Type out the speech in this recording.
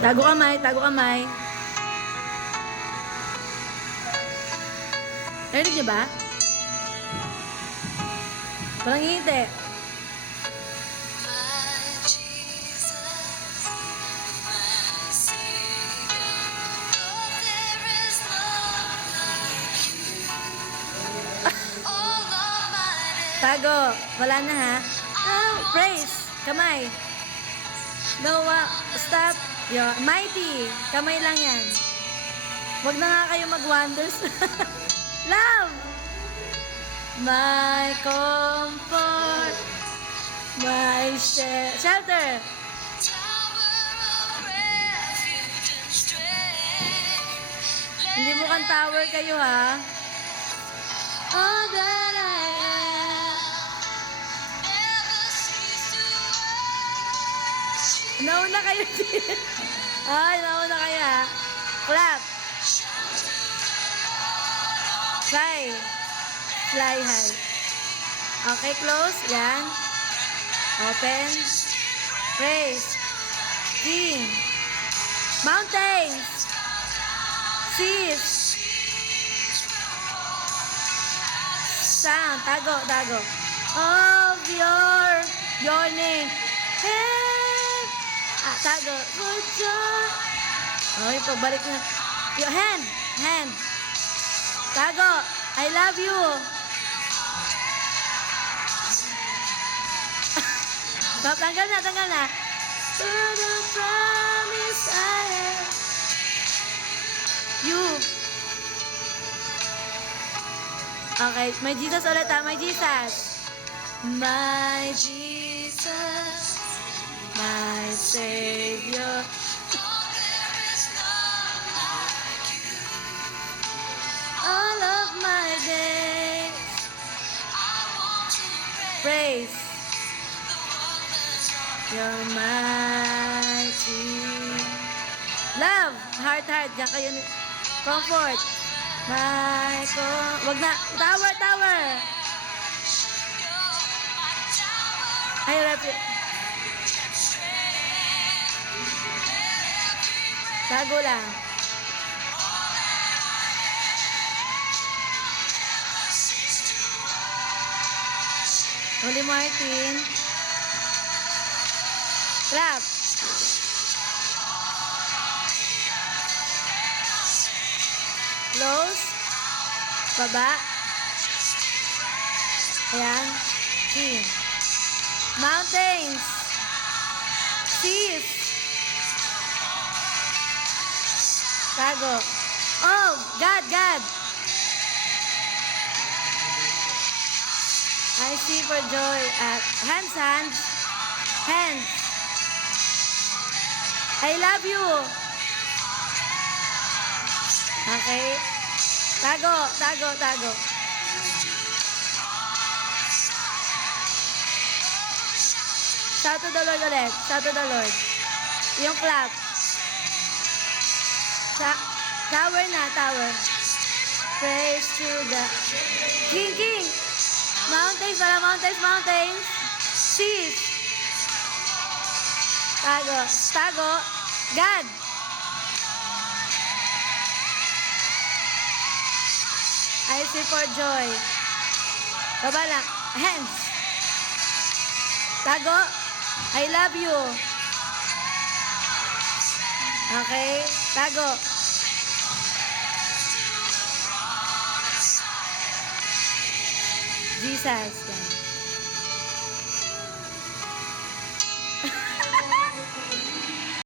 Tago kamay, tago kamay. Narinig niyo ba? Parang ngiti. Tago. Wala na ha. Praise. Kamay. No, stop. Mighty. Kamay lang yan. Wag na nga kayo mag-wonders. Love. My comfort. My shelter. Hindi mo kan tower kayo ha. All that I am. Nauna kayo din. Ay, nauna kayo ha. Clap. Fly. Fly high. Okay, close. Yan. Open. Praise. King. Mountains. Seas. Sound. Tago, tago. Of your name. Hand. Tago. For joy. Okay, pagbalik na. Your hand. Hand. Tago. I love you. Tanggal na, tanggal na. To the promise I have. You. Okay, may Jesus ulit ha. May Jesus. My Jesus. My Savior. All of my days. Praise. You're mighty. Love. Heart, heart. Diyan kayo. Comfort. Wag na. Tower, tower. Ay, repeat. Tago lang. Holy Martin. Clap. Close. Baba. Ayan. King. Mountains. Seas. Tago. Oh, God, God. I see for joy at hands, hands, hands. I love you. Okay. Tago, tago, tago. Shout to the Lord ulit. Shout to the Lord. Yung clap. Tower na, tower. Praise to the King, King. Mountains, para mountains, mountains. Seas. Tago, tago. God. I see for joy. Baba lang. Hands. Tago. I love you. Okay. Tago. Jesus.